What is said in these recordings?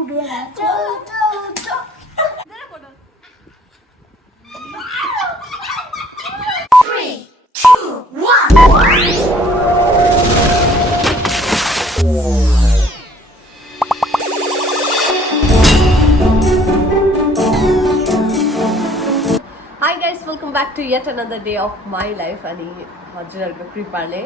Hi guys, welcome back to yet another day of my life. अनि हजुरहरुको कृपाले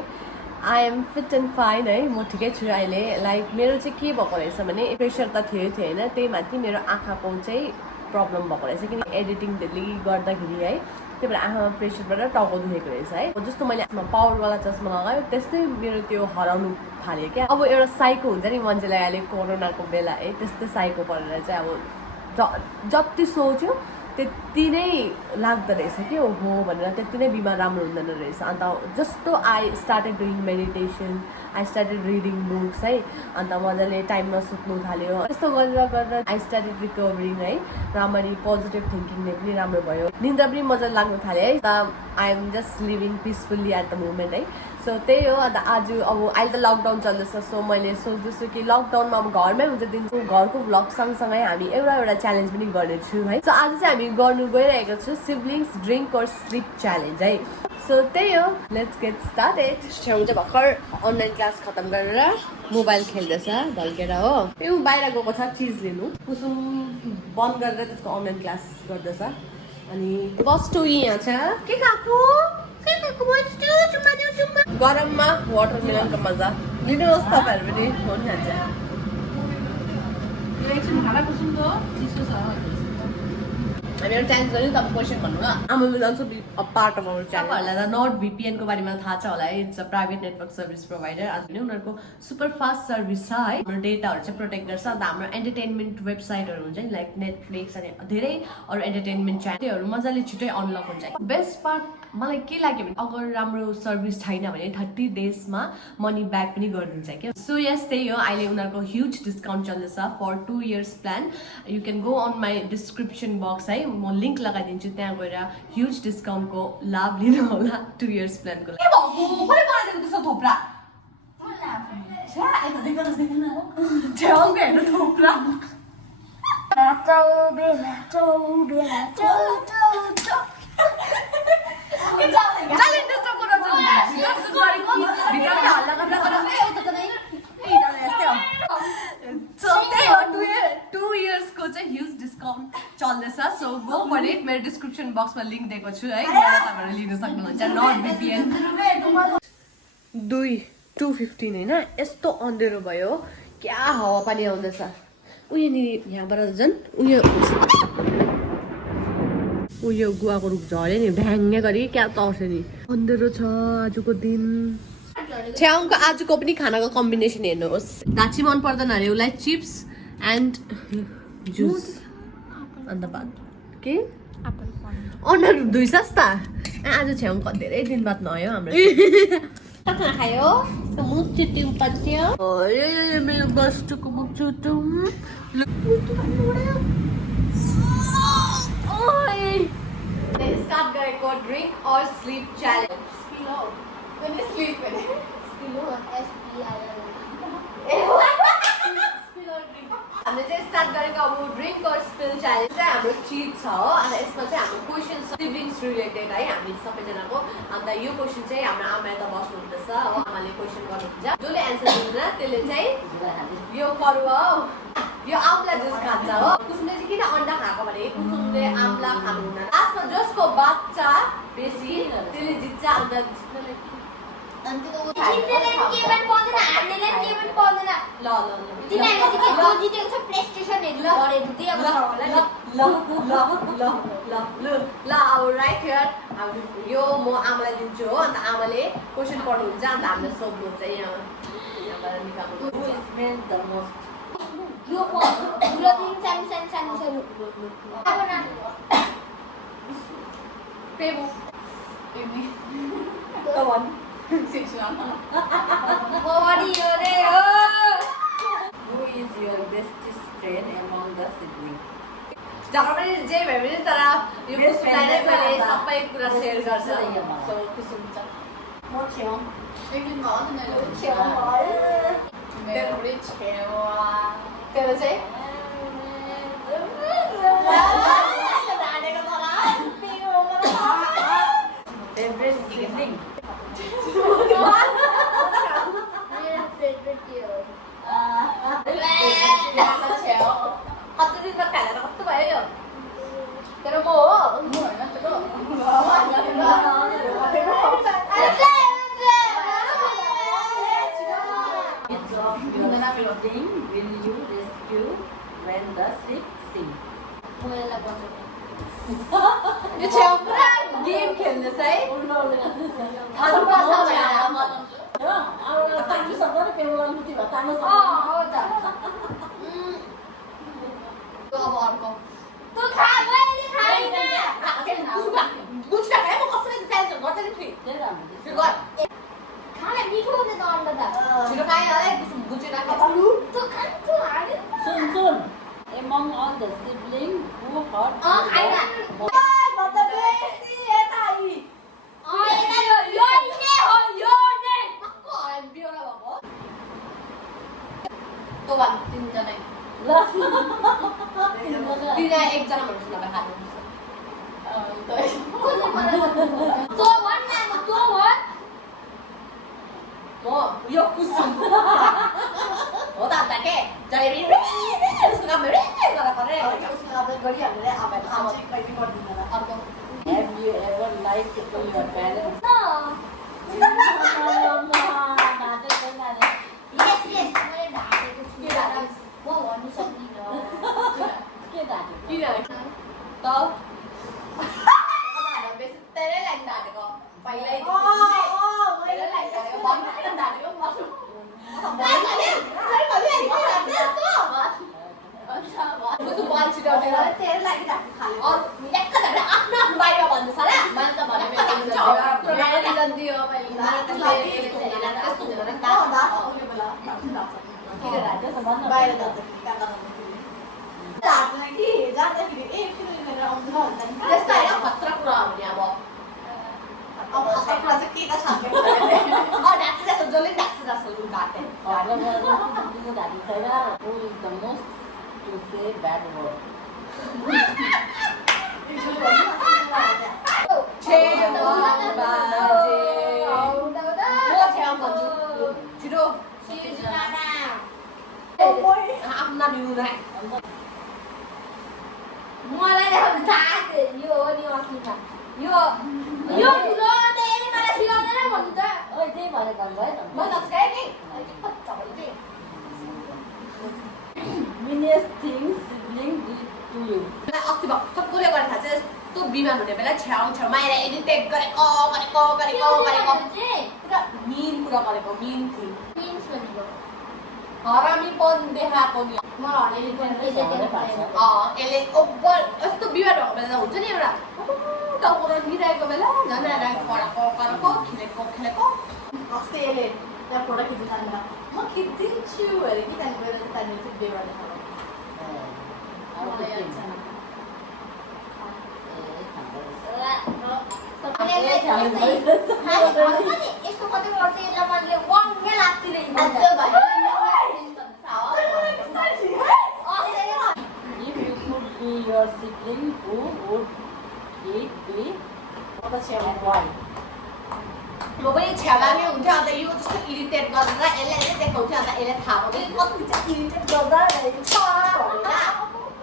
I am fit and fine है म ठिकै छु अहिले लाइक मेरो चाहिँ के भएको रहेछ भने प्रेसर त थियो हैन त्यही माथि मेरो आँखाको चाहिँ प्रब्लम भएको रहेछ किन एडिटिङ डेली गर्दाखेरि है त्यही भएर आँखामा प्रेसरबाट टाउको दुखेको रहेछ है जस्तो मैले आफूमा पावर वाला चस्मा लगायो त्यस्तै मेरो त्यो हराउनु थाल्यो क्या अब एउटा साइको हुन्छ नि मान्छेलाई अहिले कोरोनाको बेला है त्यस्तै साइको परेर चाहिँ अब जति सोच्यो त्यति नै लाग्दो रहेछ के हो भनेर त्यति नै बिमार राम्रो हुँदैन रहेछ अन्त जस्तो I started doing meditation I started reading books है अन्त मजाले टाइममा सुत्नु थाल्यो त्यस्तो गरेर गरेर आई स्टार्टेड रिकभरिङ है राम्ररी पोजिटिभ थिङ्किङले पनि राम्रो भयो निन्द्रा पनि मजाले लाग्नु थाल्यो है I am just living peacefully at the moment है सो त्यही हो अन्त आज अब अहिले त लकडाउन चल्दैछ सो मैले सोच्दैछु कि लकडाउनमा अब घरमै हुन्छ दिन्छु घरको भ्लग सँगसँगै हामी एउटा च्यालेन्ज पनि गर्नेछु है सो आज चाहिँ हामी गर्नु गइरहेको छु सिब्लिङ्स ड्रिङ्क और स्लिप च्यालेन्ज है सो त्यही हो लेट्स गेट स्टार्टेड छेउ चाहिँ भर्खर अनलाइन क्लास खत्तम गरेर मोबाइल खेल्दैछ ढल्केर हो यो बाहिर गएको छ चिज लिनु कुसुम बन्द गरेर त्यसको अनलाइन क्लास गर्दैछ अनि बस्टो यहाँ छ के खाएको गरममा वाटरमेलनको मजा लिनुहोस् तपाईँहरू पनि फोन खान्छ हामी एउटा च्यालेन्ज गर्यौँ तपाईँ क्वेसन भन्नु ल आमा will also be a part of our challenge तपाईँहरूलाई त नर्ड भिपिएनको बारेमा थाहा छ होला है it's a private network service provider अनि उनीहरूको सुपर फास्ट सर्भिस छ है हाम्रो डेटाहरू चाहिँ प्रोटेक्ट गर्छ अन्त हाम्रो एन्टरटेनमेन्ट वेबसाइटहरू हुन्छ नि लाइक नेटफ्लिक्स अनि धेरै अरू एन्टरटेनमेन्ट च्यानलहरू मजाले छिटै अनलक हुन्छ बेस्ट पार्ट मलाई के लाग्यो भने अगर राम्रो सर्भिस छैन भने 30 डेजमा मनी ब्याक पनि गरिदिन्छ क्या सो यस त्यही हो अहिले उनीहरूको ह्युज डिस्काउन्ट चल्दैछ for 2 years plan you can go on my description box है म लिङ्क लगाइदिन्छु त्यहाँ गएर ह्युज डिस्काउन्टको लाभ लिनु होला 2 years प्लानको चल्दैछ सो गो फर इट मेरो डिस्क्रिप्सन बक्समा लिङ्क दिएको छु है तपाईँहरू लिन सक्नुहुन्छ नट भिपिएन 2:15 होइन यस्तो अँधेरो भयो क्या हावापानी आउँदैछ उयोनिर यहाँबाट झन् उयो गुवाको रुख झऱ्यो नि भ्याङ्गे गरी क्या तर्स्यो नि अँधेरो छ आजको दिन छ्याङको आजको पनि खानाको कम्बिनेसन हेर्नुहोस् धाची मन पर्दैन अरे उसलाई चिप्स एन्ड जुस अन्त बाद के अनुहार धुइसस् त आज छ्याङको धेरै दिन बाद नआयो हाम्रो खाना खायो मुख चुट्यौँ पच्यो मेरो बस्टुको मुख चुट्यौँ स्टार्ट गरेको ड्रिङ्क और स्लिप च्यालेन्ज हामीले चाहिँ स्टार्ट गरेको अब ड्रिङ्क और स्पिल च्यालेन्ज चाहिँ हाम्रो चिट छ हो अन्त यसमा चाहिँ हाम्रो क्वेसन सिब्लिङ्स रिलेटेड है हामी सबैजनाको अन्त यो क्वेसन चाहिँ हाम्रो आमा त बस्नु हुँदैछ हो आमाले क्वेसन गर्नुहुन्छ जसले एन्सर दिँदैन त्यसले चाहिँ यो करुवा हो यो आम्ला जुस खान्छ हो कुसुमले चाहिँ किन अन्डा खाएको भने कुसुमले आम्ला खानु हुँदैन लास्टमा जसको बाच्चा बेसी त्यसले जित्छ अन्त यो म आमालाई दिन्छु हो अन्त आमाले क्वेसन पढ्नुहुन्छ अन्त हामीले सोध्नुहुन्छ यहाँबाट निकाल्नु जे भए पनि तर यो कुसुमलाई नै मैले सबै कुरा सेयर गर्छ कुसुम छ म छेउ तेरो चाहिँ will you rescue when the ship sinks? मलाई बचाउने यो छेउ पुरा गेम खेल्ने है थाहा पर्छ तान्नु सक्दैन पेमोला मुठी भए तान्नु हो त अब अर्को तँ खा मैले खाइन बुझ्दा है म कसरी चाहिन्छ गर्दैन फ्री खाना मिठो हुँदैन त अन्डा त छिटो खाएन है बुझेर खा लु तँ खान्छु हाल्यो सुन among all the siblings who hurt खाइन मतलब बेसी यता आई यो नै हो यो नै पक्को है बियोरा भएको तो भन तीनजना दिना एकजना भन्छु न खानु तँ भन् न तँ भन् म यो कुसुम हो त अन्त के जलेबी उसको काम गरेर परे उसको काम गरिहाल्नु रे अब चाहिँ कहिले गर्दिन अर्को have you ever lied to your parents? यस यस मैले ढाकेको छु म भन्नु सक्दिनँ के ढाँट्यो? किन त बेसी तेरै लागि ढाँटेको पहिल्यै पहिल्यै लागि ढाँटेको भन्नु किन ढाँटेको तेरो लागि ढाँटेको खाले एक आफ्नो आफ्नो बाहिर भन्दैछ र मैले त भने दियो बाहिर त्यस्तो होइन खतरा कुरा हो नि अब खतरा कुरा चाहिँ के त छ ढाँच्छ जस्तो जसले ढाँच्छ जस्तो लु काटे घरमा ढाँट्नु छैन who is the most to say bad word? छिटो आफ्नो नानी हुँदैन मलाई देखाउनु थाहा यो हो नि अस्मिता यो ठुलो त्यसले मलाई सिकाउँदैन भन्नु त ओइ त्यही भनेर भन्नुभयो त म त सिकाएँ नि meanest things sibling did to you. अस्ति भर्खर कसले गरेर थाहा छ यस्तो बिमार हुने बेला छेउमा आएर इरिटेट गरेको पुरा मिन कुरा गरेको मिन थिङ मिन्स भनेको हरामीपन देखाएको नि मलाई यसले ओभर यस्तो बिमार भएको बेला हुन्छ नि एउटा टाउको निराएको बेला झन् आएर कराएको खेलेको अस्ति यसले त्यहाँ फोटो खिच्नु जान्दैन म खिचिदिन्छु अरे कि त्यहाँदेखि गएर त्यहाँनिर चाहिँ बेहोरा देखाएको मलाई याद छैन यस्तो मात्रै गर्छ यसलाई मैले वाङ्गै लाग्थ्यो If you could be your sibling, who would it be and why? म पनि छ्याला नै हुन्थ्यो अन्त यो जस्तो इरिटेट गरेर यसले देखाउँथ्यो अन्त यसले थाहा पाउँथ्यो कति चाहिँ इरिटेट गर्दा रहेछ म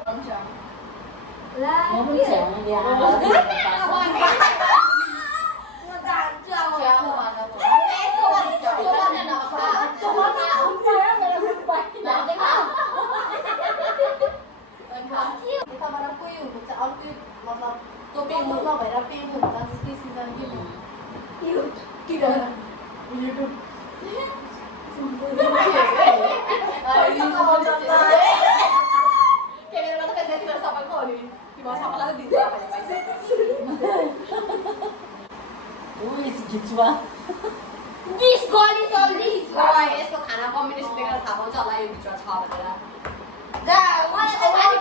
पनि छ्याउनु Who is Gichwa? दिस गली चल्दी यसको खाना कम्बिनेसन देखेर थाहा पाउँछ होला यो भित्र छ भनेर जा मलाई त खाली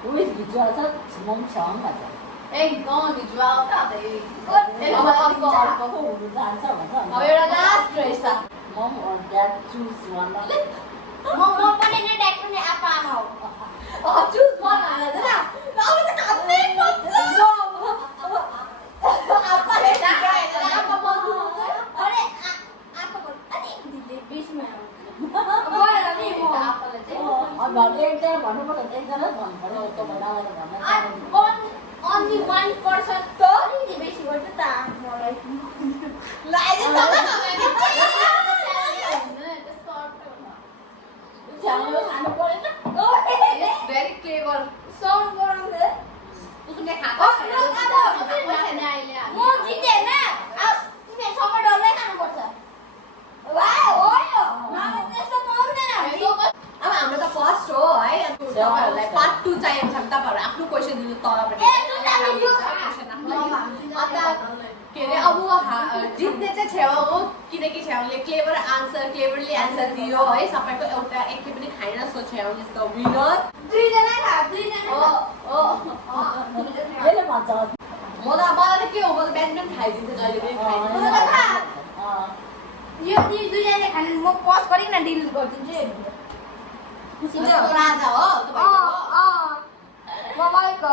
Who is Gichwa? Mom Chong भन्छ Mom or dad choose one of them. म पनि नै ड्याड पनि आप्पा आमा हो अरे आप्पा बोल अनि एकजना भन्नुपर्छ एकजना भन्नुपर्यो त मलाई भन्न Only one person totally बेसी गर्छ त मलाई खानु पर्यो भेरी क्लेभर साउन्ड गराउँछ उसले म जिते हैन अब तिमी सबै डल्लै खानुपर्छ वाह हो यो नभए त्यस्तो पाउँदैन अब हाम्रो त फर्स्ट हो है पार्ट 2 चाहिएको छ भने तपाईहरु आफ्नो क्वेशन दिनु तलपट्टि के अरे अब जित्ने चाहिँ छेवा हो किनकि छेवाले क्लेभरली आन्सर दियो है सबैको एउटा एकै पनि खाइन सो छेवा इज द विनर दुईजना यसले भन्छ मलाई के हो म त बिहान खाइदिन्छु जहिले पनि खाइदिन्छु यो दुईजनाले खानु म पज गरिन डिलिट गरिदिन्छु राजा हो तपाईँको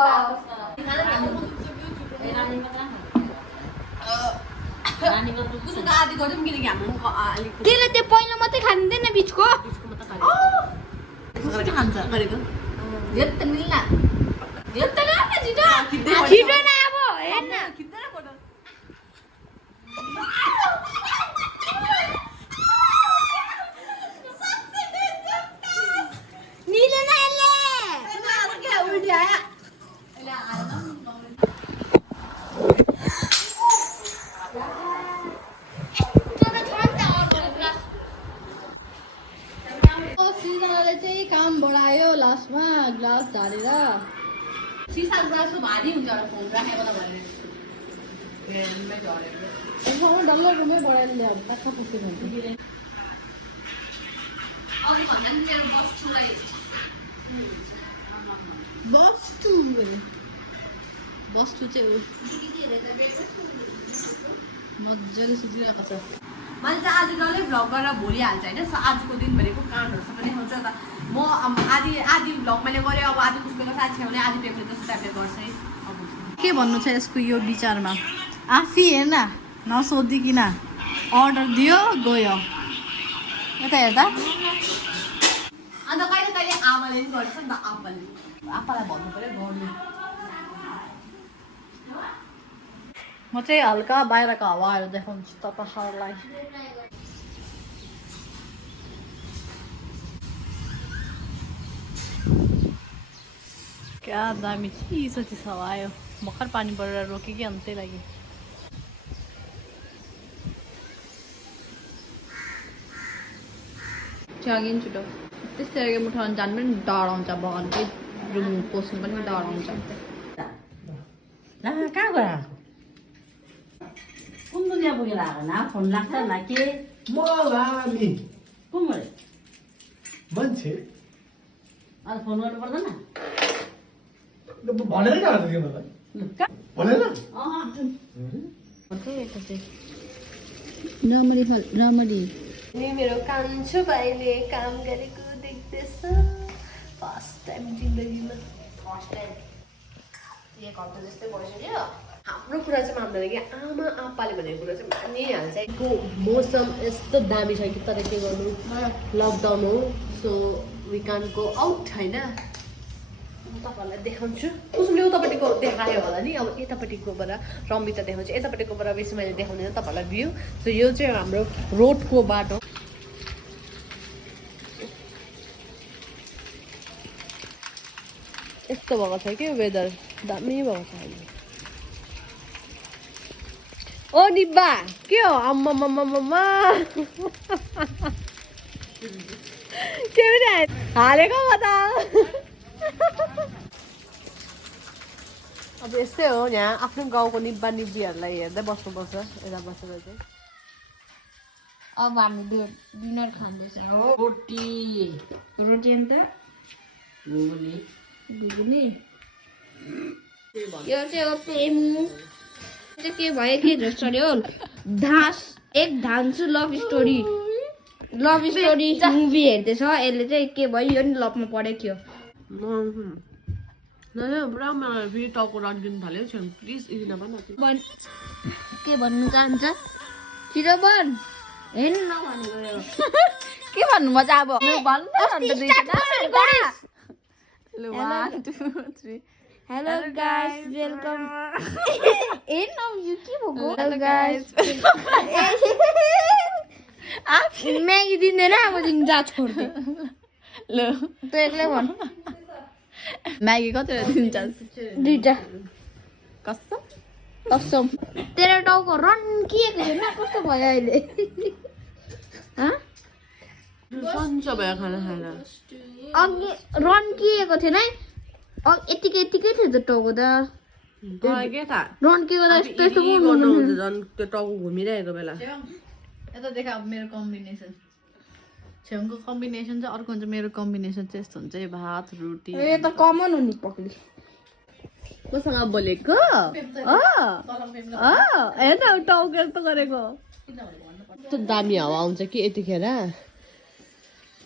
उसको आदि गर्छौँ किनकि हाम्रो अलिक त्यसले त्यो पहिलो मात्रै खाँदैन बिचको खान्छ गरेको यत्त मिल्न छिटो छिटो न अब हेर्न मिलेन यसले उल्टी आयो सृजनाले चाहिँ काम बढायो लास्टमा ग्लास झारेर सिसा ग्लास भारी हुन्छ होला फोन राखेको त भने एकमा डल्लो रुमै बढाएर ल्यायो काठमा पुग्छ भन्छ अघि भन्दा नि मेरो बस्छुलाई बस्टु चाहिँ मजाले सुतिरहेको छ मैले चाहिँ आज डल्लै भ्लग गरेर भोलि हाल्छ होइन आजको दिनभरिको कामहरू सबै देखाउँछ त म आधी भ्लग मैले गरेँ अब आधी पुष्पको साथी छ भने आधी टेम्पलेट जस्तो टाइपले गर्छ है अब के भन्नु छ यसको यो विचारमा आफै हेर्न नसोधिकन अर्डर दियो गयो यता हेर्दा अन्त कहिले कहिले आमाले पनि गर्छ नि त आप्पालाई भन्नु पऱ्यो गर्नु म चाहिँ हल्का बाहिरको हावाहरू देखाउँछु तपाईँहरूलाई क्या दामी चिसो चिसो हावा आयो भर्खर पानी परेर रोक्यो कि अनि त्यही लागि जागिन छिटो त्यस्तै खालको उठाउनु जानु पनि डर आउँछ बगानकै रुम पस्नु पनि डर आउँछ कहाँ गयो कुन दुनियाँ पुगेर आएको न फोन लाग्छ न के मलाई कुन गरे मान्छे अन्त फोन गर्नु पर्दैन भनेर गएको थियो मलाई भनेर रामरी नि मेरो कान्छो भाइले काम गरेको देख्दैछ फर्स्ट टाइम जिन्दगीमा फर्स्ट टाइम एक हप्ता जस्तै भइसक्यो हाम्रो कुरा चाहिँ मान्दैन कि आमा आप्पाले भनेको कुरा चाहिँ मानिहाल्छ को मौसम यस्तो दामी छ कि तर के गर्नु लकडाउन हो सो वी कान गो आउट होइन तपाईँहरूलाई देखाउँछु उसले उतापट्टिको देखायो होला नि अब यतापट्टिकोबाट रमिता देखाउँछु यतापट्टिकोबाट बेसी मैले देखाउँदैन तपाईँहरूलाई भ्यू सो यो चाहिँ हाम्रो रोडको बाटो यस्तो भएको छ कि वेदर दामी भएको छ अहिले ओ निब्बा के हो आम्मामामामा के पनि हालेको म त अब यस्तै हो यहाँ आफ्नो गाउँको निब्बा निब्बीहरूलाई हेर्दै बस्नुपर्छ यता बसेर चाहिँ अब हामी डिनर खाँदैछ रोटी रोटी अन्त घुगुनी घुगुनी यो चाहिँ हो प्रेमी चाहिँ के भयो के जस्तो हो एक धान्सु लभ स्टोरी मुभी हेर्दैछ यसले चाहिँ के भयो यो नि लभमा परेको थियो पुरा मलाई फेरि टाउको राखिदिनु थाल्यो प्लिज इदिन भन के भन्नु चाहन्छ छिटो भन हेर्नु नभनेको के भन्नु मजा अब भन्नु अन्त दुईजना लु 1 2 3 hello guys welcome A now you के भएको हेलो गाइस म्यागी दिँदैन अब तिमी जा छोड्दे ल तँ एक्लै भन म्यागी कति दिन्छ दुईटा कस्तो कसम तेरो टाउको रन्किएको छैन कस्तो भयो अहिले हँ सन्चो भयो खाना खाएर अघि रन्किएको थिएन है यतिकै थियो त टाउको त के थाहा रन्किएको त यस्तो यस्तो पो गर्नुहुन्छ झन् त्यो टाउको घुमिरहेको बेला यता देखा अब मेरो कम्बिनेसन छेउको कम्बिनेसन चाहिँ अर्को हुन्छ मेरो कम्बिनेसन चाहिँ यस्तो हुन्छ है भात रोटी ए त कमन हो नि पक्ली कोसँग बोलेको हेर्न टाउको यस्तो गरेको यस्तो दामी हावा आउँछ कि यतिखेर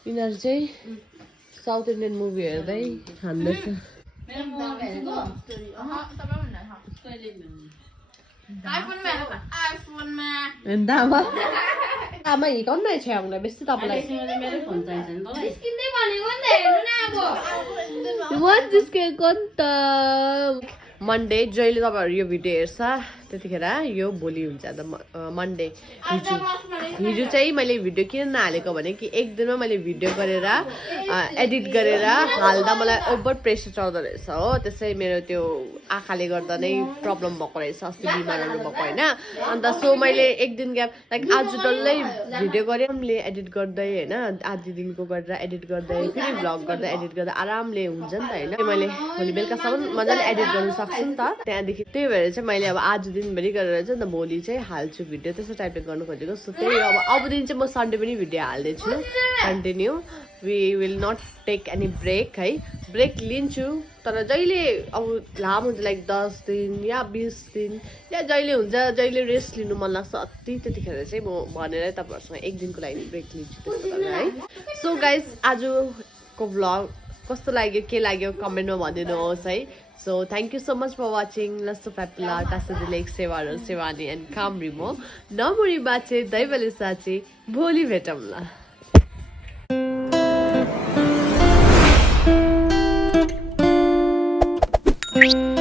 यिनीहरू चाहिँ साउथ इन्डियन मुभी हेर्दै खाँदैछ आमा हिर्काउनु न छ्याउलाई बेसी तपाईँलाई जिस्केको नि त मन्डे जहिले तपाईँहरू यो भिडियो हेर्छ त्यतिखेर यो भोलि हुन्छ मन्डे हिजो चाहिँ मैले भिडियो किन नहालेको भने कि एक दिनमा मैले भिडियो गरेर एडिट गरेर हाल्दा मलाई ओभर प्रेसर चढ्दो रहेछ हो त्यसै मेरो त्यो आँखाले गर्दा नै प्रब्लम भएको रहेछ अस्ति बिमारहरू भएको होइन अन्त सो मैले एक दिन ग्याप लाइक आज डल्लै भिडियो गरेँ आरामले एडिट गर्दै होइन आधी दिनको गरेर एडिट गर्दै फेरि भ्लग गर्दै एडिट गर्दा आरामले हुन्छ नि त होइन मैले भोलि बेलुकासम्म मजाले एडिट गर्नु सक्छु नि त त्यहाँदेखि त्यही भएर चाहिँ मैले अब आज दिनभरि गरेर चाहिँ अन्त भोलि चाहिँ हाल्छु भिडियो त्यसो टाइपले गर्नु खोजेको सो त्यही अब दिन चाहिँ म सन्डे पनि भिडियो हाल्दैछु continue we will not take any break है ब्रेक लिन्छु तर जहिले अब लामो हुन्छ लाइक 10 दिन या 20 दिन या जहिले हुन्छ जहिले रेस्ट लिनु मन लाग्छ अति त्यतिखेर चाहिँ म भनेर तपाईँहरूसँग एक दिनको लागि ब्रेक लिन्छु त्यस्तो गरेर है सो गाइज आजको भ्लग कस्तो लाग्यो के लाग्यो कमेन्टमा भनिदिनुहोस् है so thank you so much for watching लस्सो प्यापुला टासुदिलेक सेवारो सेवानी एन्ड कामरिमो नमुरी बाचे दैवले साचे भोलि भेटौँला Thank you.